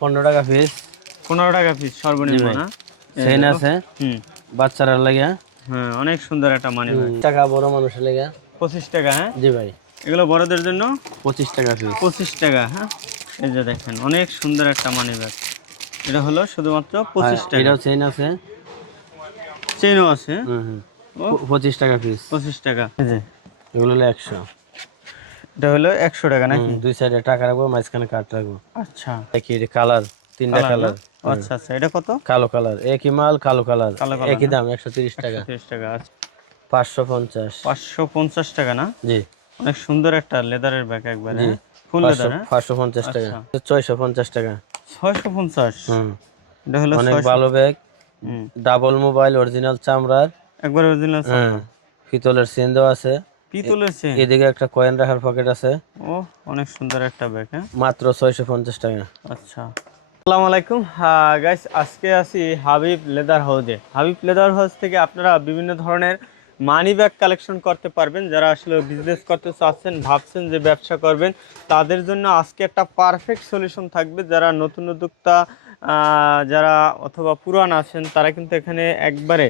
পনেরো টাকা পিস পনেরো টাকা পিস সর্বনিম্ন না? আছে। হুম। বাচ্চারা লাগে। হ্যাঁ অনেক সুন্দর একটা মানি টাকা বড় মানুষের লাগে। পঁচিশ টাকা হ্যাঁ? জি ভাই। এগুলো বড়দের জন্য? পঁচিশ টাকা পিস পঁচিশ টাকা হ্যাঁ? এই যে দেখেন অনেক সুন্দর একটা মানি ব্যাগ এটা হলো শুধুমাত্র পঁচিশ টাকা। এটাও চেইন আছে। চেনও আছে। পঁচিশ টাকা পিস পঁচিশ টাকা। এগুলো হলো একশো। এটা হলো একশো টাকা নাকি? দুই সাইডে টাকা রাখব মাঝখানে কাঠ রাখব। আচ্ছা। একই কালার তিনটা কালার আচ্ছা আচ্ছা। এটা কত? কালো কালার একই মাল কালো কালার। একই দাম একশো তিরিশ টাকা। তিরিশ টাকা আচ্ছা। পাঁচশো পঞ্চাশ। পাঁচশো পঞ্চাশ টাকা না? জি। অনেক সুন্দর একটা লেদারের ব্যাগ একবারে হ্যাঁ? ফুল লেদার হ্যাঁ? পাঁচশো পঞ্চাশ টাকা। ছয়শো পঞ্চাশ টাকা। ছয়শো পঞ্চাশ? হুম। এটা হলো অনেক ভালো ব্যাগ হুম। ডাবল মোবাইল অরিজিনাল চামড়ার। একবার অরিজিনাল হ্যাঁ। পিতলের চেন দেওয়া আছে। পিতলের চেন এদিকে একটা কয়েন রাখার পকেট আছে। ও অনেক সুন্দর একটা ব্যাগ হ্যাঁ? মাত্র ছয়শো পঞ্চাশ টাকা। আচ্ছা। আসসালামু আলাইকুম। গাইস আজকে আছি হাবিব লেদার হাউসে। হাবিব লেদার হাউস থেকে আপনারা বিভিন্ন ধরনের মানি ব্যাগ কালেকশন করতে পারবেন। যারা আসলে বিজনেস করতে চাচ্ছেন ভাবছেন যে ব্যবসা করবেন তাদের জন্য আজকে একটা পারফেক্ট সলিউশন থাকবে। যারা নতুন উদ্যোক্তা যারা অথবা পুরান আছেন তারা কিন্তু এখানে একবারে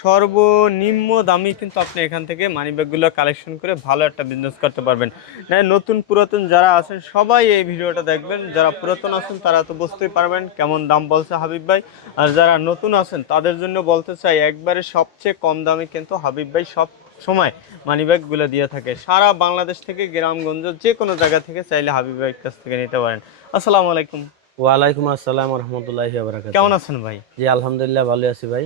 সর্বনিম্ন দামি কিন্তু আপনি এখান থেকে মানি ব্যাগগুলো কালেকশন করে ভালো একটা বিজনেস করতে পারবেন। না নতুন পুরাতন যারা আছেন সবাই এই ভিডিওটা দেখবেন। যারা পুরাতন আছেন তারা তো বুঝতেই পারবেন কেমন দাম বলছে হাবিব ভাই। আর যারা নতুন আছেন তাদের জন্য বলতে চাই একবারে সবচেয়ে কম দামে কিন্তু হাবিব ভাই সব সময় মানি ব্যাগগুলো দিয়ে থাকে। সারা বাংলাদেশ থেকে গ্রামগঞ্জ যে কোনো জায়গা থেকে চাইলে হাবিব ভাইয়ের কাছ থেকে নিতে পারেন। আসসালামু আলাইকুম। ওয়ালাইকুম আসসালাম রহমতুল্লাহি কেমন আছেন ভাই? জি আলহামদুলিল্লাহ ভালো আছি ভাই।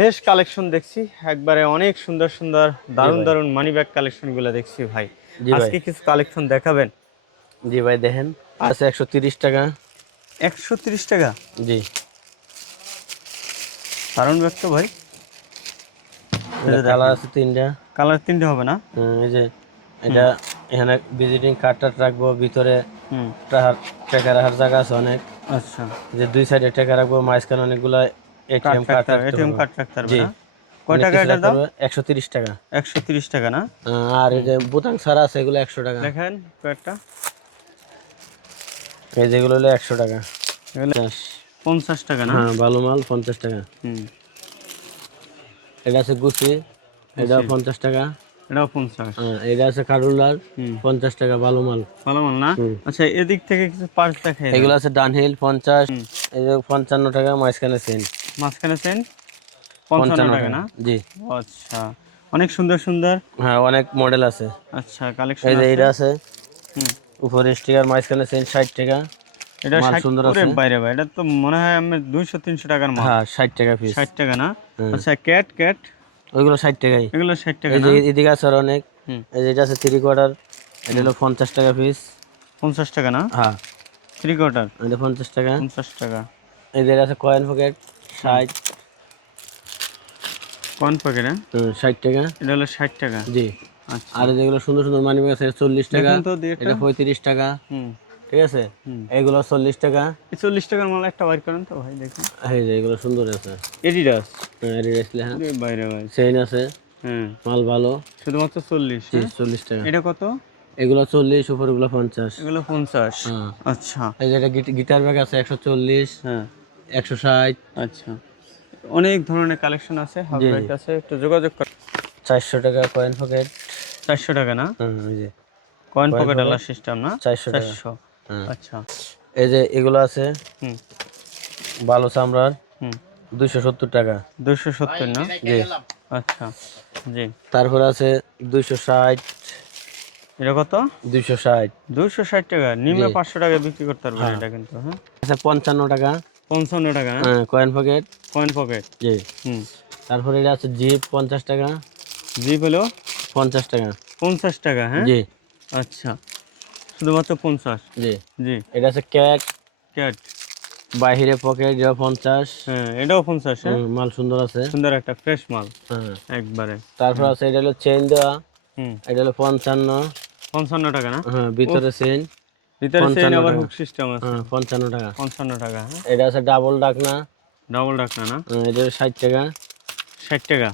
বেশ কালেকশন দেখছি। একবারে অনেক সুন্দর সুন্দর দারুণ ভাই। দারুণ মানি ব্যাগ কালেকশনগুলো দেখছি ভাই। আজকে কিছু কালেকশন দেখাবেন? জি ভাই দেখেন। আছে একশো তিরিশ টাকা। একশো তিরিশ টাকা? জি। দারুণ ব্যাগ তো ভাই। কালার আছে তিনটা। কালার তিনটে হবে না? এই যে এটা এখানে ভিজিটিং কার্ড টার্ড রাখব ভিতরে হুম। টাকা রাখার জায়গা আছে অনেক। আচ্ছা। যে দুই সাইডে টাকা রাখব মাঝখানে অনেকগুলো ATM card card ATM card রাখতে পারবে না কয় টাকা এটার দাম একশো তিরিশ টাকা। একশো তিরিশ টাকা না? আর এই যে বুতাং ছাড়া আছে এগুলো টাকা। দেখেন কয়েকটা। এই যেগুলো হলো একশো টাকা। এগুলো পঞ্চাশ। পঞ্চাশ টাকা না? হ্যাঁ ভালো মাল পঞ্চাশ টাকা। হুম। এটা আছে গুচি এটা পঞ্চাশ টাকা। এটাও পঞ্চাশ। হ্যাঁ, এটা আছে কারুলার টাকা ভালো মাল। ভালো মাল না? আচ্ছা এদিক থেকে কিছু পার্স দেখাই এগুলো আছে ডানহিল পঞ্চাশ। হুম। এই যে পঞ্চান্ন টাকা মাঝখানে সেন মাঝখানে সেন পঞ্চান্ন টাকা না? জি। আচ্ছা। অনেক সুন্দর সুন্দর। হ্যাঁ অনেক মডেল আছে। আচ্ছা কালেকশন এই যে এটা আছে। উপরে স্টিকার মাঝখানে সেন ষাট টাকা। এটা সুন্দর করে আছে। বাইরে ভাই এটা তো মনে হয় আমি দুইশো তিনশো টাকার মাল। হ্যাঁ ষাট টাকা পিস ষাট টাকা না? আচ্ছা ক্যাট ক্যাট ওইগুলো ষাট টাকাই। এগুলো ষাট টাকা না? এদিকে আছে অনেক। হুম। এই যে এটা আছে থ্রি কোয়ার্টার এটা হলো পঞ্চাশ টাকা পিস পঞ্চাশ টাকা না? হ্যাঁ। থ্রি কোয়ার্টার এটা পঞ্চাশ টাকা। পঞ্চাশ টাকা। এই যে আছে কয়েন পকেট ষাট। কোন প্যাকেট হুম, ষাট টাকা। এটা হলো ষাট টাকা। জি। আচ্ছা। আর যেগুলো সুন্দর সুন্দর মানি ব্যাগ আছে চল্লিশ টাকা। এটা পঁয়ত্রিশ টাকা। হুম। ঠিক আছে? এগুলো চল্লিশ টাকা। চল্লিশ টাকার মাল একটা বাইর করেন তো ভাই দেখুন। এই যে এগুলো সুন্দর আছে। এডিডাস হ্যাঁ বাইরে ভাই। চেইন আছে। হ্যাঁ মাল ভালো। শুধুমাত্র চল্লিশ হ্যাঁ? চল্লিশ টাকা। এটা কত? এগুলো চল্লিশ উপরগুলো পঞ্চাশ। এগুলো পঞ্চাশ। হ্যাঁ। আচ্ছা। এই যে এটা গিটার ব্যাগ আছে একশো চল্লিশ। হ্যাঁ। একশো ষাট। আচ্ছা। অনেক ধরনের কালেকশন আছে কাছে একটু যোগাযোগ কর। চারশো টাকা কয়েন পকেট চারশো টাকা না? কয়েন পকেট আলাদা সিস্টেম না? চারশো চারশো। হ্যাঁ আচ্ছা। এই যে এগুলো আছে হুম। ভালো চামড়ার হুম। দুইশো সত্তর টাকা। দুশো সত্তর না? জি। আচ্ছা। জি। তারপর আছে দুইশো ষাট। এটা কত? দুইশো ষাট। দুশো ষাট টাকা। নিম্নে। পাঁচশো টাকা বিক্রি করতে পারবেন এটা কিন্তু হ্যাঁ। আচ্ছা পঞ্চান্ন টাকা। পঞ্চান্ন টাকা হ্যাঁ? কয়েন পকেট কয়েন পকেট জি। হুম। তারপরে এটা আছে জিপ পঞ্চাশ টাকা। জিপ হলো? পঞ্চাশ টাকা। পঞ্চাশ টাকা হ্যাঁ? জি। আচ্ছা। শুধুমাত্র পঞ্চাশ? জি। জি। এটা আছে ক্যাট ক্যাট বাহিরে পকেট এটা পঞ্চাশ। হ্যাঁ এটাও পঞ্চাশ হ্যাঁ? মাল সুন্দর আছে। সুন্দর একটা ফ্রেশ মাল হ্যাঁ। একবারে। তারপর আছে এটা হলো চেইন দেওয়া। হুম। এটা হলো পঞ্চান্ন। পঞ্চান্ন টাকা না? হ্যাঁ ভিতরে চেইন ভিতরে চেইন আবার হুক সিস্টেম আছে। হ্যাঁ পঞ্চান্ন টাকা। পঞ্চান্ন টাকা হ্যাঁ? এটা আছে ডাবল ডাকনা। ডাবল ডাকনা না? এটা ষাট টাকা। ষাট টাকা?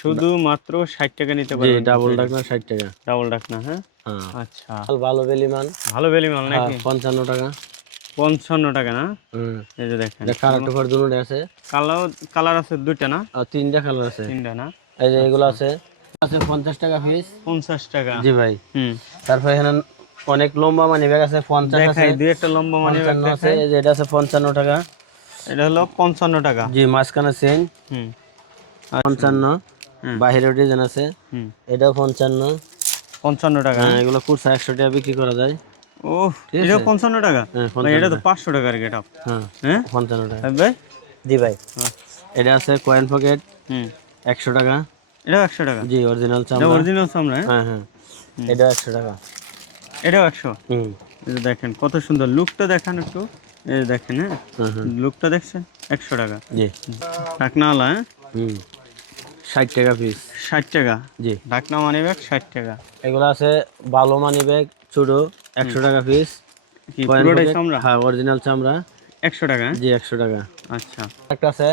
শুধু মাত্র ষাট টাকা নিতে জি পারবেন। ডাবল ডাকনা ষাট টাকা। ডাবল ডাকনা হ্যাঁ? হ্যাঁ। আচ্ছা। ভালো বেলিমান। ভালো বেলি মাল হ্যাঁ নাকি? পঞ্চান্ন টাকা। পঞ্চান্ন টাকা না? হুম। এই যে দেখেন। এটা কালার টুকার দুটো আছে। কালার কালার আছে দুইটা না? আর তিনটা কালার আছে। তিনটা না? এই যে এগুলো আছে। আছে পঞ্চাশ টাকা পিস পঞ্চাশ টাকা। জি ভাই। হুম। তারপরে এখানে অনেক লম্বা মানি ব্যাগ আছে পঞ্চাশ আছে দেখাই দুই একটা লম্বা মানে পঞ্চান্ন আছে এই যে এটা আছে পঞ্চান্ন টাকা। এটা হলো পঞ্চান্ন টাকা। জি মাঝখানে চেন হুম। পঞ্চান্ন। হুম। বাহিরেও ডিজাইন আছে। হুম। এটাও পঞ্চান্ন। পঞ্চান্ন টাকা। হ্যাঁ এগুলো কুর্সা একশো টাকা বিক্রি করা যায়। ও এটা পঞ্চান্ন টাকা? হ্যাঁ ভাই, এটা তো পাঁচশো টাকার গেট আপ হ্যাঁ হ্যাঁ? পঞ্চান্ন টাকা। ভাই? জি ভাই। হ্যাঁ। এটা আছে কয়েন পকেট হুম। একশো টাকা। এটা একশো টাকা? জি অরিজিনাল চামড়া। অরিজিনাল সামনে হ্যাঁ? হ্যাঁ এটা একশো টাকা। এটাও একশো। হুম। দেখেন কত সুন্দর লুকটা দেখান একটু। এই দেখেন হ্যাঁ? লুকটা দেখছেন? একশো টাকা। জি। ঢাকনাওয়ালা হ্যাঁ? ষাট টাকা পিস ষাট টাকা। জি। ঢাকনা মানি ব্যাগ ষাট টাকা। এগুলো আছে ভালো মানি ব্যাগ ছোটো একশো টাকা পিস পুরোটাই চামড়া? হ্যাঁ অরিজিনাল চামড়া। একশো টাকা হ্যাঁ? জি একশো টাকা। আচ্ছা। একটা আছে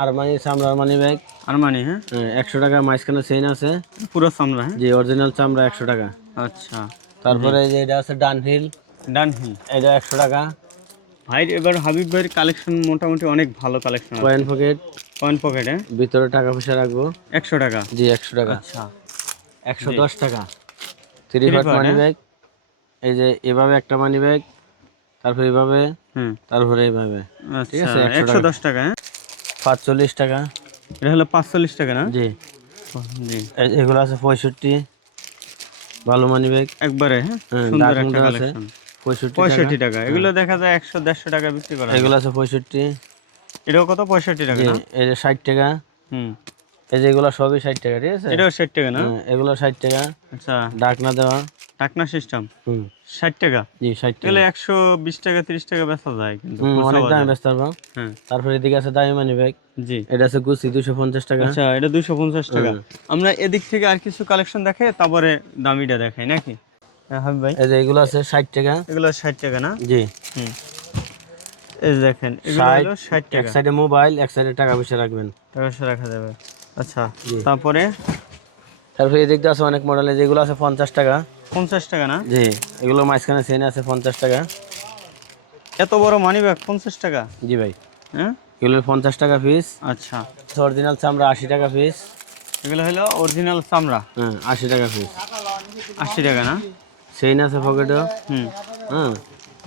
আরমানি চামড়ার মানি ব্যাগ আরমানি হ্যাঁ? একশো টাকা মাঝখানে চেইন আছে। পুরো চামড়া হ্যাঁ? জি অরিজিনাল চামড়া একশো টাকা। আচ্ছা। তারপরে এই যে এটা আছে ডানহিল ডান হিল এটা একশো টাকা। ভাই এবার হাবিব ভাইয়ের কালেকশন মোটামুটি অনেক ভালো কালেকশন কয়েন পকেট কয়েন পকেটে ভিতরে টাকা পয়সা রাখব। একশো টাকা? জি একশো টাকা। আচ্ছা। একশো দশ টাকা। থ্রি part, মানি? ব্যাগ এই যে এভাবে একটা মানি ব্যাগ তারপরে এভাবে হুম। তারপরে এভাবে ঠিক আছে, 100 একশো দশ টাকা হ্যাঁ? পাঁচচল্লিশ টাকা। এটা হলো পাঁচচল্লিশ টাকা না? জি। জি। এগুলো আছে পঁয়ষট্টি। ভালো মানি ব্যাগ একবারে হ্যাঁ? হ্যাঁ, সুন্দর একটা কালেকশন পঁয়ষট্টি টাকা। টাকা। এগুলো দেখা যায় একশো দেড়শো টাকা বিক্রি করা এগুলো আছে পঁয়ষট্টি। এটাও কত? পঁয়ষট্টি টাকা এই যে ষাট টাকা। হুম। এই যে এগুলো সবই ষাট টাকা ঠিক আছে? এটাও ষাট টাকা না? হ্যাঁ, এগুলো ষাট টাকা। আচ্ছা। ডাকনা দেওয়া। টাকনা সিস্টেম ষাট টাকা। জি ষাট টাকা। একশো বিশ টাকা তিরিশ টাকা বেচা যায় কিন্তু অনেক দামে। ব্যস্ত পারব। হ্যাঁ। তারপরে এদিকে আছে দামি মানি ব্যাগ জি। এটা আছে গুছি দুশো পঞ্চাশ টাকা। আচ্ছা এটা দুইশো পঞ্চাশ টাকা। আমরা এদিক থেকে আর কিছু কালেকশন দেখাই তারপরে দামিটা দেখাই নাকি? হ্যাঁ ভাই? এই যে এগুলো আছে ষাট টাকা। এগুলো ষাট টাকা না? জি। হুম। এই দেখেন এগুলো হলো ষাট এক সাইডে মোবাইল এক সাইডে টাকা পয়সা রাখবেন। টাকা সে রাখা যাবে। আচ্ছা তারপরে? তারপরে এদিক দিয়ে আছে অনেক মডেলের যেগুলো আছে পঞ্চাশ টাকা। পঞ্চাশ টাকা না? জি এগুলো মাঝখানে চেন আছে পঞ্চাশ টাকা। এত বড় মানি ব্যাগ পঞ্চাশ টাকা? জি ভাই। হ্যাঁ? এগুলো পঞ্চাশ টাকা পিস আচ্ছা। অরিজিনাল চামড়া আশি টাকা পিস এগুলো হলো অরিজিনাল চামড়া? হ্যাঁ আশি টাকা পিস আশি টাকা না? চেইন আছে পকেটও হুম। হ্যাঁ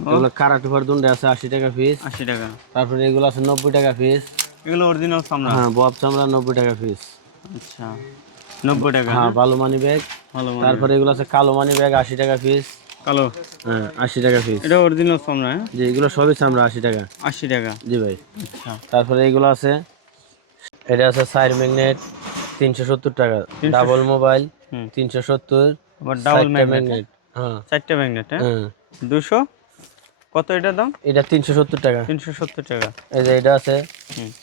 এগুলো কারা টুপার দুন্ডে আছে আশি টাকা পিস আশি টাকা। তারপরে এগুলো আছে নব্বই টাকা পিস এগুলো অরিজিনাল চামড়া? হ্যাঁ বব চামড়া নব্বই টাকা পিস আচ্ছা। নব্বই টাকা হ্যাঁ ভালো মানি ব্যাগ। তারপরে এগুলো আছে কালো মানি ব্যাগ আশি টাকা পিস কালো? হ্যাঁ আশি টাকা পিস এটা অরিজিনাল চামড়া হ্যাঁ? জি এগুলো সবই চামড়া আশি টাকা। আশি টাকা। জি ভাই। আচ্ছা। তারপরে এগুলো আছে এটা আছে সাইড ম্যাগনেট তিনশো সত্তর টাকা। ডাবল মোবাইল তিনশো সত্তর ডাবল ম্যাগনেট ম্যাগনেট। হ্যাঁ? চারটে ম্যাগনেট হ্যাঁ? হ্যাঁ। দুশো কত এটার দাম? এটা তিনশো সত্তর টাকা। তিনশো সত্তর টাকা। এই যে এটা আছে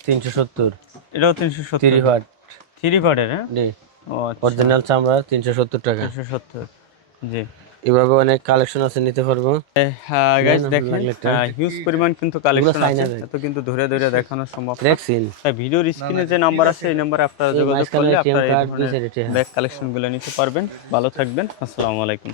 তিনশো সত্তর। এটাও তিনশো সত্তর। থ্রি ফাট থ্রি পার্টের হ্যাঁ? অরিজিনাল চামড়া তিনশো সত্তর টাকা। তিনশো সত্তর জি। এভাবে অনেক কালেকশন আছে নিতে পারব। হ্যাঁ গাইস দেখেন হিউজ পরিমাণ কিন্তু কালেকশন আছে এত কিন্তু ধরে ধরে দেখানো সম্ভব। দেখছেন তাই ভিডিওর স্ক্রিনে যে নাম্বার আছে। এই নাম্বারে আপনারা যোগাযোগ করলে আপনারা এই ধরনের ব্যাগ কালেকশনগুলো নিতে পারবেন। ভালো থাকবেন আসসালামু আলাইকুম।